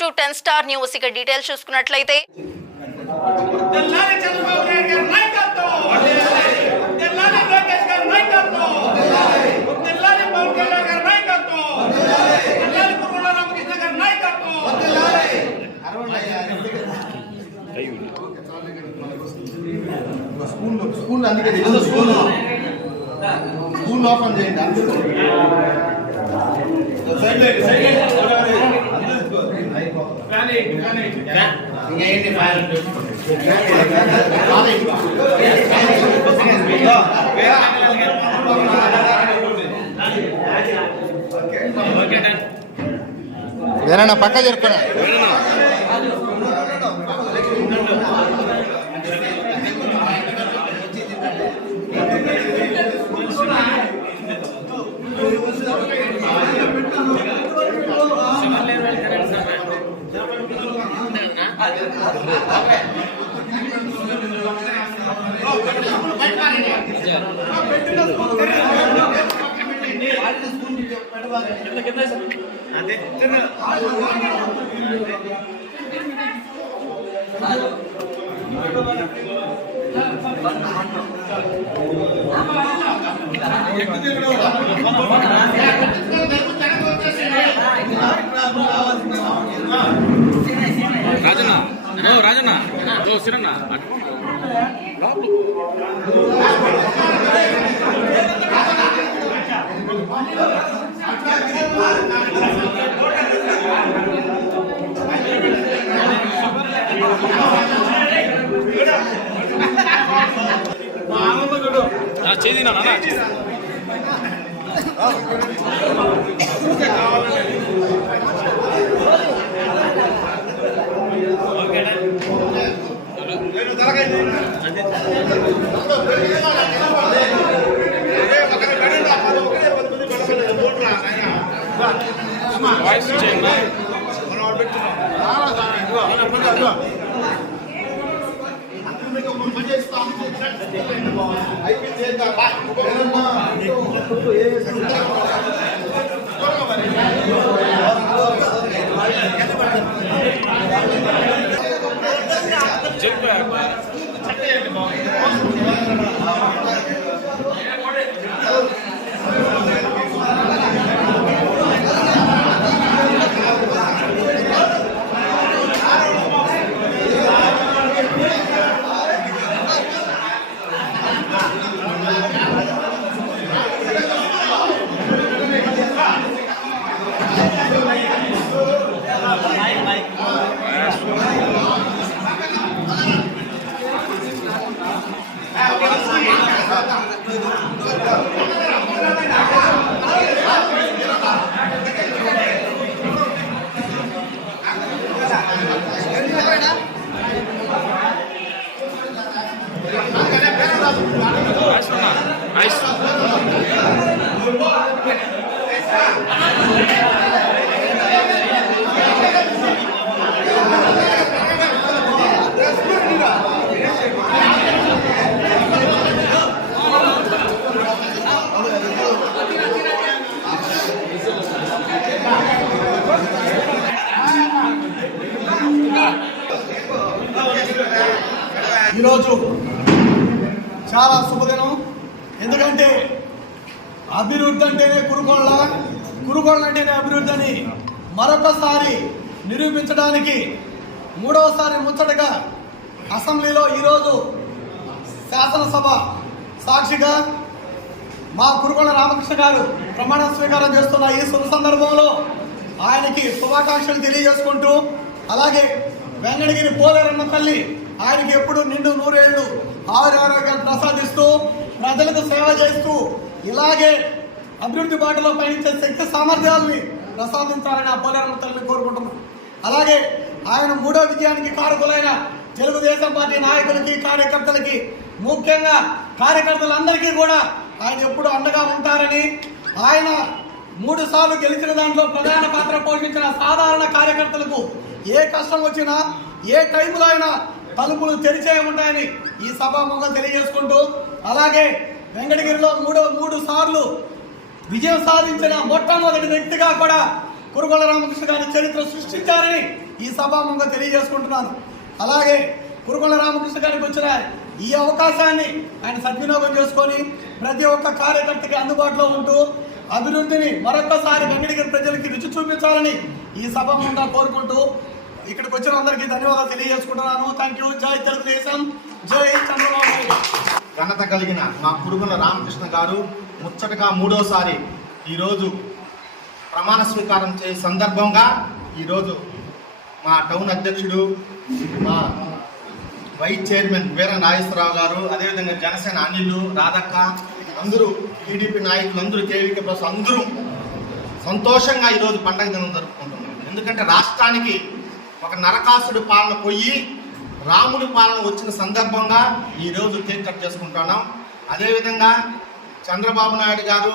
Welcome to 10 star news. ఇక details చూసుకున్నట్లయితే school అందుకే స్కూల్ ఓపెన్ చేయండి. అందరూ వేరేనా పక్క జరుపుకున్నా రాజన్న సిరన్న చేదినా వాయిస్ చేయండి. ఈరోజు చాలా శుభదినం. ఎందుకంటే అభివృద్ధి అంటేనే కురుగోళ్ళ అంటేనే అభివృద్ధి అని మరొకసారి నిరూపించడానికి మూడవసారి ముచ్చటగా అసెంబ్లీలో ఈరోజు శాసనసభ సాక్షిగా మా కురుగోళ్ళ రామకృష్ణ గారు ప్రమాణ స్వీకారం చేస్తున్న ఈ శుభ సందర్భంలో ఆయనకి శుభాకాంక్షలు తెలియజేసుకుంటూ, అలాగే వెంకటగిరి పోలేరమ్మ తల్లి ఆయనకి ఎప్పుడు నిండు 100 ఏళ్ళు ఆరోగ్యాలు ప్రసాదిస్తూ ప్రజలకు సేవ చేస్తూ ఇలాగే అభివృద్ధి బాటలో పయనించే శక్తి సామర్థ్యాలని ప్రసాదించాలని ఆ పోలేరమ్మ తల్లిని కోరుకుంటున్నాం. అలాగే ఆయన 3వ విజయానికి కారకులైన తెలుగుదేశం పార్టీ నాయకులకి, కార్యకర్తలకి, ముఖ్యంగా కార్యకర్తలందరికీ కూడా ఆయన ఎప్పుడు అండగా ఉంటారని, ఆయన 3 సార్లు గెలిచిన దాంట్లో ప్రధాన పాత్ర పోషించిన సాధారణ కార్యకర్తలకు ఏ కష్టం వచ్చినా ఏ టైంలో అయినా తలుపులు తెరిచే ఉంటాయని ఈ సభాముఖంగా తెలియజేసుకుంటూ, అలాగే వెంకటగిరిలో 3 సార్లు విజయం సాధించిన మొట్టమొదటి వ్యక్తిగా కూడా కురుగోళ్ళ రామకృష్ణ గారి చరిత్ర సృష్టించారని ఈ సభాముఖంగా తెలియజేసుకుంటున్నాను. అలాగే కురుకొండ రామకృష్ణ గారికి వచ్చిన ఈ అవకాశాన్ని ఆయన సద్వినియోగం చేసుకొని ప్రతి ఒక్క కార్యకర్తకి అందుబాటులో ఉంటూ అభివృద్ధిని మరొకసారి వెంకటగిరి ప్రజలకి రుచి చూపించాలని ఈ సభాముఖంగా కోరుకుంటూ ఇక్కడికి వచ్చిన అందరికీ ధన్యవాదాలు తెలియజేసుకుంటున్నాను. Thank you. జై తెలుగుదేశం, జై చంద్రబాబు నాయుడు. ఘనత కలిగిన మా కురుకొండ రామకృష్ణ గారు ముచ్చటగా మూడోసారి ఈరోజు ప్రమాణ స్వీకారం చేసే సందర్భంగా ఈరోజు మా టౌన్ అధ్యక్షుడు, మా వైస్ చైర్మన్ వీర నాగేశ్వరరావు గారు, అదేవిధంగా జనసేన అనిల్, రాధక్క, అందరూ టీడీపీ నాయకులు, అందరూ కేవీకే ప్లస్ అందరూ సంతోషంగా ఈరోజు పండగ దినం జరుపుకుంటున్నాం. ఎందుకంటే రాష్ట్రానికి ఒక నరకాసుడి పాలన పోయి రాముడి పాలన వచ్చిన సందర్భంగా ఈరోజు కేక్ కట్ చేసుకుంటున్నాం. అదేవిధంగా చంద్రబాబు నాయుడు గారు,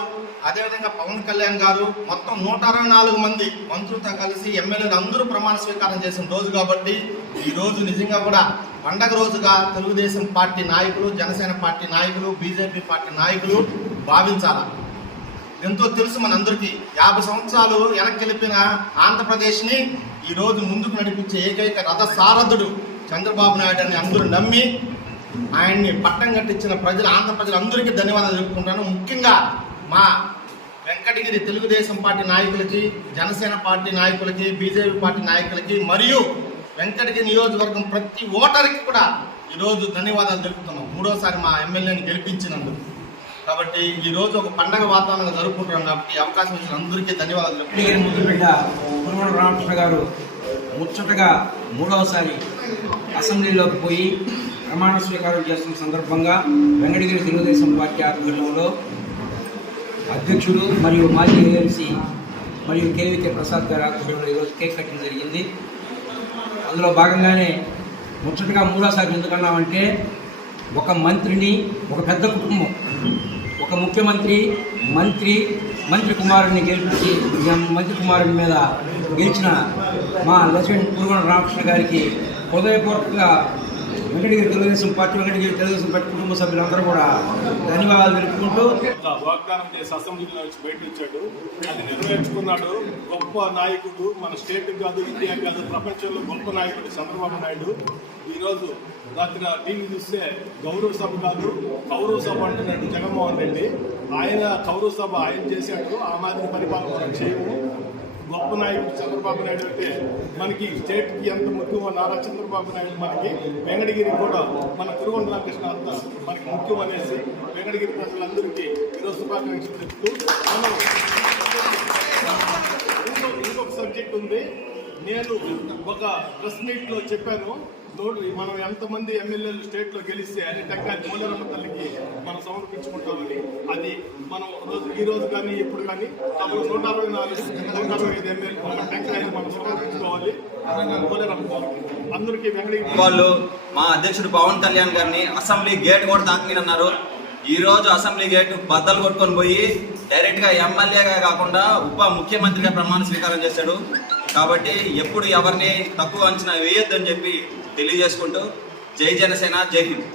అదేవిధంగా పవన్ కళ్యాణ్ గారు, మొత్తం 164 మంది మంత్రులతో కలిసి ఎమ్మెల్యేలు అందరూ ప్రమాణ స్వీకారం చేసిన రోజు కాబట్టి ఈరోజు నిజంగా కూడా పండగ రోజుగా తెలుగుదేశం పార్టీ నాయకులు, జనసేన పార్టీ నాయకులు, బీజేపీ పార్టీ నాయకులు భావించాలి. ఎంతో తెలుసు మనందరికీ 50 సంవత్సరాలు వెనక్కి వెళ్ళిపోయిన ఆంధ్రప్రదేశ్ని ఈరోజు ముందుకు నడిపించే ఏకైక రథ సారథుడు చంద్రబాబు నాయుడు అని అందరూ నమ్మి ఆయన్ని పట్టం కట్టించిన ఆంధ్ర ప్రజలందరికీ ధన్యవాదాలు చెప్పుకుంటాను. ముఖ్యంగా మా వెంకటగిరి తెలుగుదేశం పార్టీ నాయకులకి, జనసేన పార్టీ నాయకులకి, బీజేపీ పార్టీ నాయకులకి మరియు వెంకటగిరి నియోజకవర్గం ప్రతి ఓటర్కి కూడా ఈరోజు ధన్యవాదాలు తెలుపుతున్నాం. మూడోసారి మా ఎమ్మెల్యేని గెలిపించినందుకు. కాబట్టి ఈరోజు ఒక పండగ వాతావరణంగా జరుపుకుంటున్నాం కాబట్టి అవకాశం ఇచ్చిన అందరికీ ధన్యవాదాలు వెంకటగిరి ముద్దుబిడ్డ కురుకొండ రామకృష్ణ గారు ముచ్చటగా మూడవసారి అసెంబ్లీలోకి పోయి ప్రమాణ స్వీకారం చేస్తున్న సందర్భంగా వెంకటగిరి తెలుగుదేశం పార్టీ ఆధ్వర్యంలో అధ్యక్షుడు మరియు మాజీ ఏఎంసీ మరియు కేవీకే ప్రసాద్ గారి ఆధ్వర్యంలో ఈరోజు కేక్ కటింగ్ జరిగింది. అందులో భాగంగానే ముచ్చటగా మూడోసారి ఎందుకన్నామంటే ఒక మంత్రిని, ఒక పెద్ద కుటుంబం, ఒక ముఖ్యమంత్రి, మంత్రి కుమారుడిని గెలిపించి మంత్రి కుమారుడి మీద గెలిచిన మా లక్ష్మణ్ కురుకొండ రామకృష్ణ గారికి హృదయపూర్వకంగా వెంకటగిరి తెలుగుదేశం పార్టీ కుటుంబ సభ్యులందరూ కూడా ధన్యవాదాలు తెలుపుకుంటూ వాగ్దానం చేసి అసెంబ్లీలో వచ్చి బయట ఇచ్చాడు. అది నెరవేర్చుకున్నాడు. గొప్ప నాయకుడు, మన స్టేట్ కాదు, ఇండియా కాదు, ప్రపంచంలో గొప్ప నాయకుడు చంద్రబాబు నాయుడు. ఈరోజు రాత్రి టీవీ చూస్తే గౌరవ సభ కాదు కౌరవ సభ అంటున్నాడు జగన్మోహన్ రెడ్డి. ఆయన కౌరవ సభ ఆయన చేశాడు, ఆ మాదిరి పరిపాలన మనం చేయము. గొప్ప నాయకుడు చంద్రబాబు నాయుడు అంటే మనకి స్టేట్కి ఎంత ముఖ్యమో నారా చంద్రబాబు నాయుడు మనకి వెంకటగిరి కూడా మన కురుకొండ రామకృష్ణ అంత మనకి ముఖ్యం అనేసి వెంకటగిరి ప్రజలందరికీ ఈరోజు శుభాకాంక్షలు చెప్తూ ఇంకొక సబ్జెక్ట్ ఉంది. నేను ఒక ప్రెస్ మీట్లో చెప్పాను, మనం ఎంతమంది ఎమ్మెల్యేలు స్టేట్లో గెలిస్తే అన్ని టెంకాయలు మూలరమ్మ తల్లికి మనం సమర్పించుకుంటామని. అది మనం ఈ రోజు కానీ ఇప్పుడు కానీ 164 165 ఎమ్మెల్యే టెంకాయలు మనం సమర్పించుకోవాలి మూలరమ్మ తల్లికి. అందరికీ వెంకటగిరి వాళ్ళు మా అధ్యక్షుడు పవన్ కళ్యాణ్ గారిని అసెంబ్లీ గేట్ కూడా తాకమన్నారు. ఈ రోజు అసెంబ్లీ గేట్ బద్దలు కొట్టుకొని పోయి డైరెక్ట్గా ఎమ్మెల్యేగా కాకుండా ఉప ముఖ్యమంత్రిగా ప్రమాణ స్వీకారం చేశాడు. కాబట్టి ఎప్పుడు ఎవరిని తక్కువ అంచనా వేయొద్దని చెప్పి తెలియజేసుకుంటూ జై జనసేన, జై హింద్.